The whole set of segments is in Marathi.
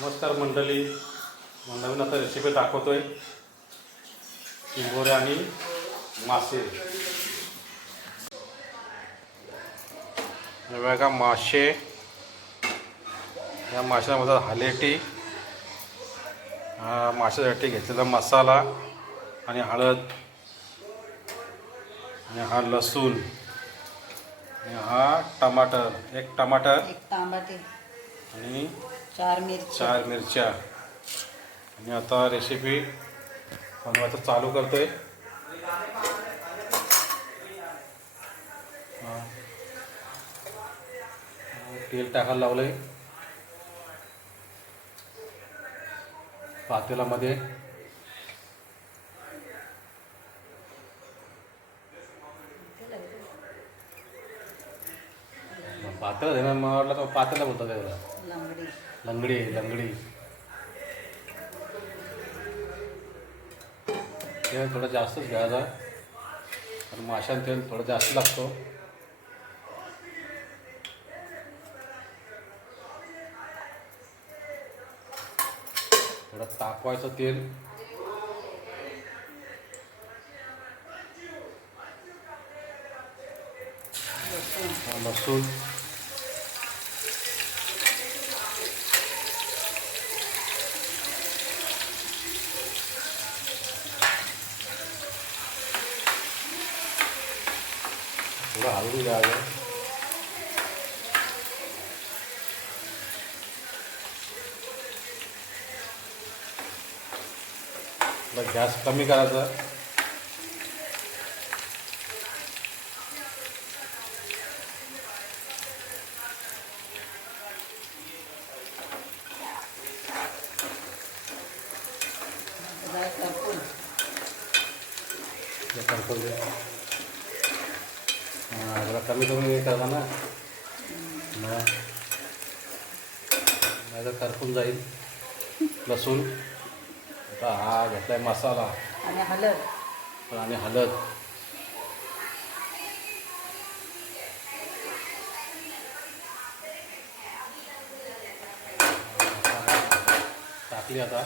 नमस्कार मंडळी, नवीन आता रेसिपी दाखवतोय. चिंबोरे आणि मासे. हे बघा मासे. या माशामध्ये हालेटी, हा माशासाठी घेतलेला मसाला आणि हळद आणि हा लसूण आणि हा टमाटर, एक टमाटर आणि चार मिरच्या. आणि आता रेसिपी बनवायचं चालू करतोय. तेल टाकायला लावलंय पातेल्यामध्ये. पातळ आहे ना, मला वाटलं तर पातेला बोलतात त्याला. लंगडी. तेल थोडं जास्तच घ्यायचं आणि माशांना तेल थोडं जास्त लागतो. थोडं तापवायचं तेल. लसूण थोडं हलवून घ्यायचं. गॅस कमी करायचा. जरा कमी करता ना, नाही तर करपून जाईल. लसूण. आता हा घेतलाय मसाला आणि हळद. टाकली आता.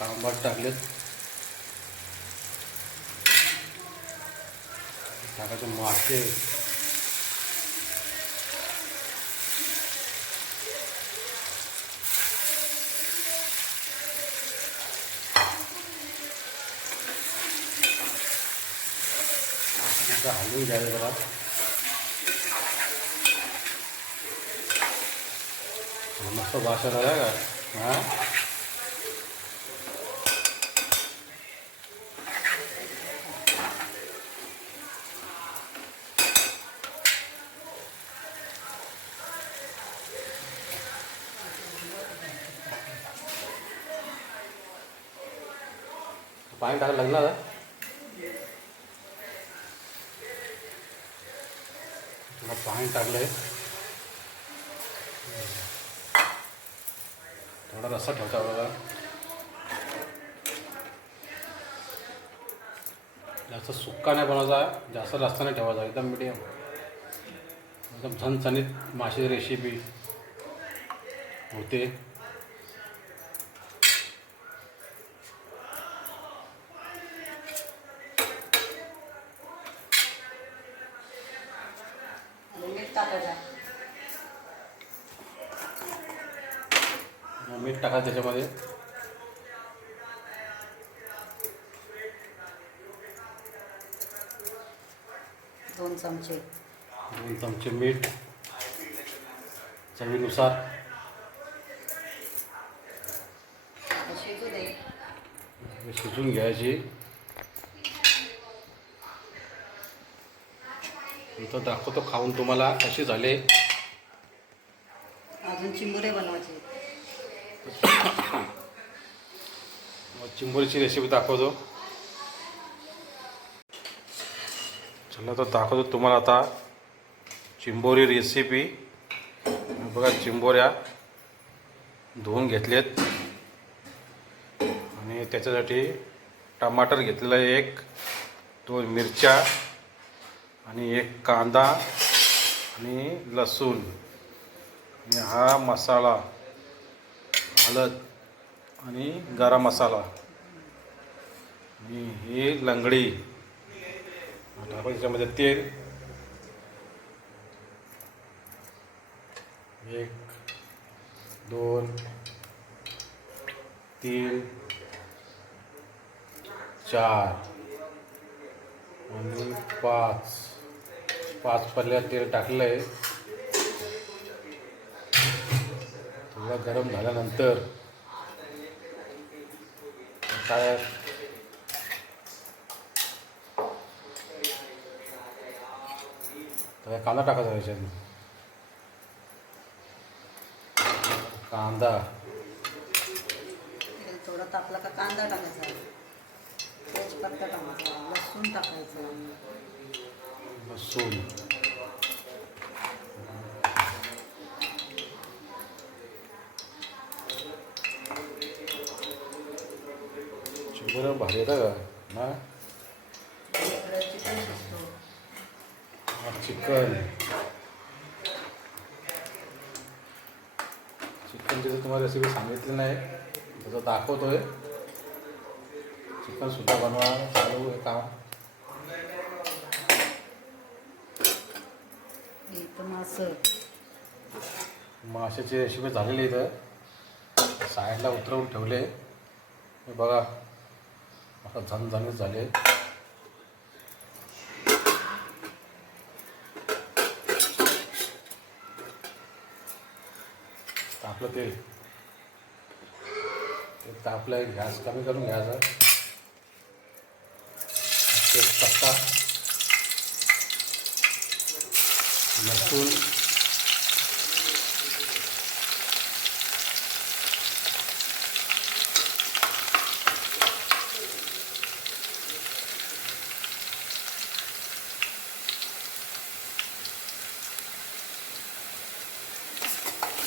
तांबट टाकलेत. टाकायचे मासे. हलवून घ्यायचं जरा. मस्त भाषा झाला का. हां, पाणी टाकायला लागणार आहे. थोडं पाणी टाकलंय. थोडा रस्सा ठेवता बघा. जास्त सुक्का नाही बनवायचा, जास्त रस्सा नाही ठेवायचा. एकदम मीडियम, एकदम झणझणीत माशाची रेसिपी होते. मीठ टाका त्याच्यामध्ये. दोन चमचे मीठ चवीनुसार. शिजून घ्यायची. इथं दाखवतो खाऊन तुम्हाला कसे झाले. अजून चिंबोरे बनवायचे. चिंबोरीची रेसिपी दाखवतो. चला तर दाखवतो तुम्हाला आता चिंबोरी रेसिपी. बघा, चिंबोऱ्या धुवून घेतलेत. आणि त्याच्यासाठी टमाटर घेतलेला आहे, एक 2 मिरच्या आणि एक कांदा आणि लसूण आणि हा मसाला, हळद आणि गरम मसाला आणि ही लंगडी. आता आपण त्याच्यामध्ये तेल 1 2 3 4 आणि 5 पल्ल्या तेल टाकलं आहे. थोडं गरम झाल्यानंतर काय तर कांदा टाकायचा याच्यात. कांदा तेल थोडं तापलं का कांदा टाकायचा, तेजपत्ता टाकायचा, लसूण टाकायचं. लसूण चिकन भारी येतं का ना? इकडे चिकन शिजतो. चिकनची जर तुम्हाला रेसिपी सांगितली नाही तसं दाखवतोय. चिकनसुद्धा बनवा चालू आहे काम. इथं मासं. माशाची रेसिपी झालेली इथं साईडला उतरवून ठेवले. हे बघा आता झणझणीत झाले. तापलं तेल ते तापलं, गॅस कमी करून घ्यायचा. तेजपत्ता, लसूण,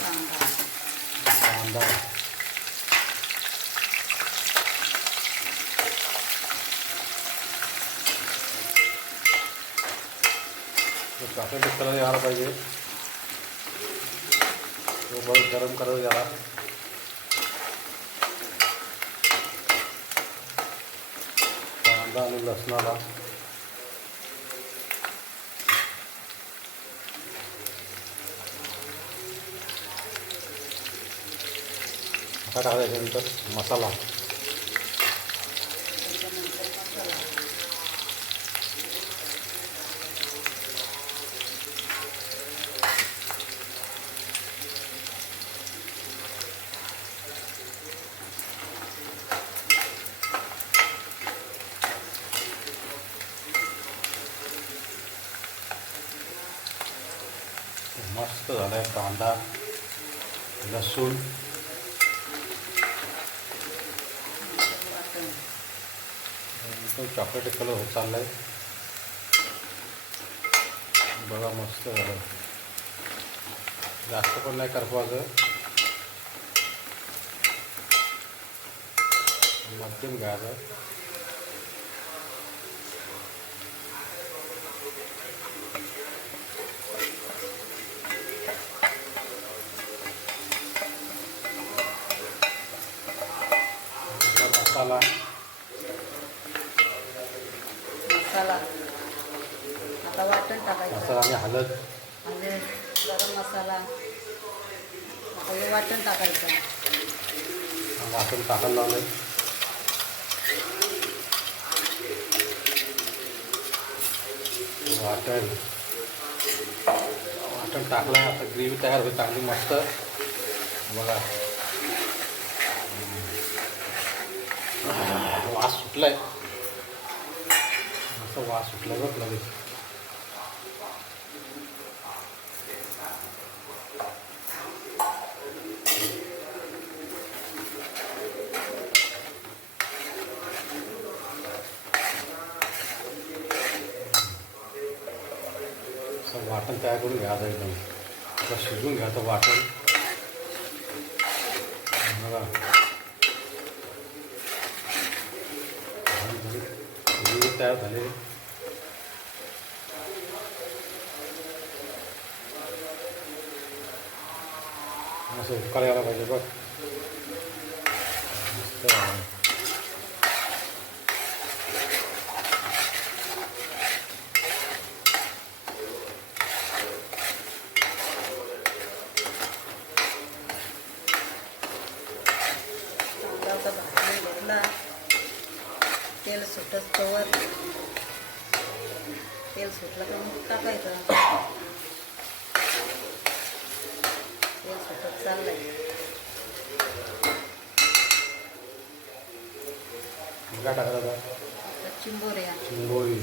कांदा. कांदा, चॉकलेट कलर यायला पाहिजे. तो बरं गरम कलर यायला. कांदा आणि लसणाला आता टाकायच्यानंतर मसाला. मस्त झाला आहे कांदा, लसूण. एकदम चॉकलेटी कलर होत चालला आहे. बघा मस्त झालं. जास्त पण नाही करपवायचं, मध्यम घ्यायचं. मसाला मसाला आता वाटण टाकायचं. मसाला आणि हळद. आणि गरम मसाला. आता हे वाटण टाकायचं. वाटण टाकायला लावलं. वाटण वाटण टाकलं. आता ग्रेव्ही तयार होईल चांगली मस्त. बघा वास सुटलाय, असं वास सुटला बघ लगेच. वाटण तयार करून घ्यायचं एकदम. आता शिजून घ्यायचं वाटण. बघा तयार झाले. असं उकाळ यायला पाहिजे बघ. मस्त आहे. कांदा भाजून घेतला, तेल सुटत तवर तेल सुटलं का मग टाकायचं. तेल सुटत चाललंय. काय टाकायचं आता? तर चिंबोऱ्या चिंबोरी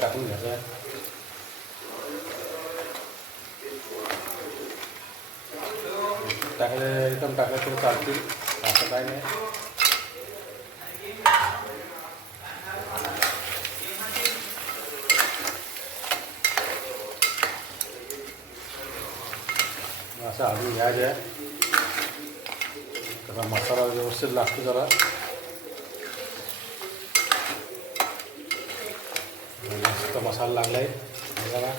टाकून घ्यायचा. टाकले एकदम टाकलं तरी चालतील, असं काय नाही. असं हलवून घ्यायचं आहे. त्याचा मसाला व्यवस्थित लागतो जरा. मस्त मसाला लागला आहे जरा.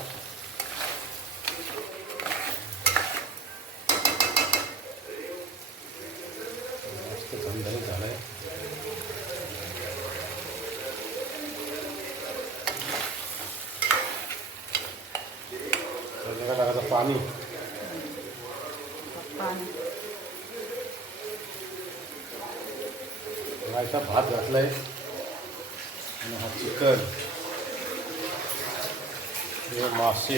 मस्त झणझणीत झालं आहे. त्याला टाकायचं पाणी. पाणी रायचा भात घातला आहे आणि हा चिकन, हे मासे,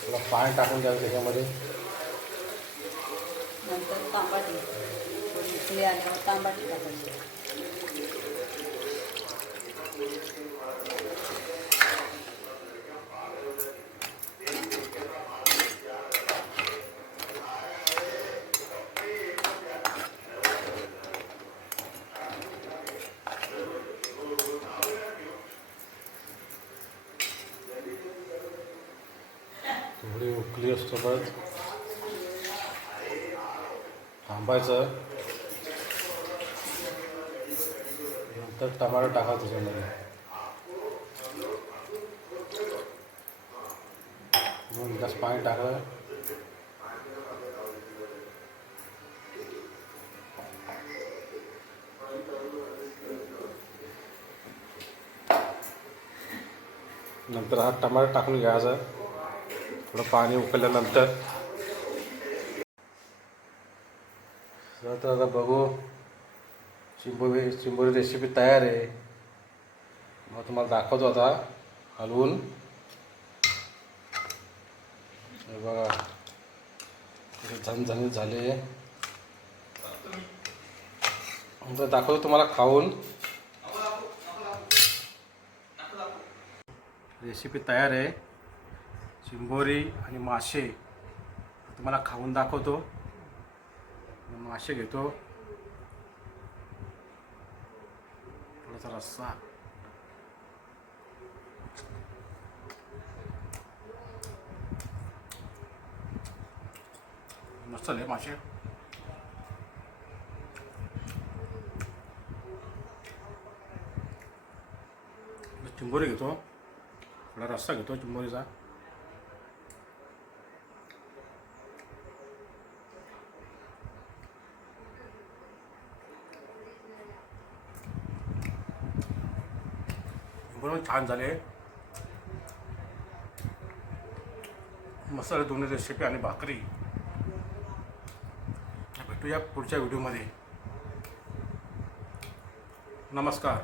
थोडं पाणी टाकून द्यायचं त्याच्यामध्ये. नंतर तांबाटी थोडी उकळी आल्यावर तांबाटी टाकायची. थोडी उकळी असतोपर्यंत थांबायचं. नंतर टमाटर टाकायचं त्याच्यामध्ये. मग जास्त पाणी टाकलं. नंतर हा टमाटर टाकून घ्यायचा. थोडं पाणी उकळल्यानंतर तर आता बघू. चिंबोरी रेसिपी तयार आहे. मग तुम्हाला दाखवतो आता हलवून. हे बघा किती झणझणीत झाले. नंतर दाखवतो तुम्हाला खाऊन. रेसिपी तयार आहे. चिंबोरी आणि मासे तुम्हाला खाऊन दाखवतो. मासे घेतो, थोडासा रस्सा. मस्त आहे मासे. चिंबोरी घेतो, थोडा रस्सा घेतो चिंबोरीचा. चिंबोरी छान झाले. मसाले दोन्ही रेसिपी आणि भाकरी. भेटूया पुढच्या व्हिडिओमध्ये. नमस्कार.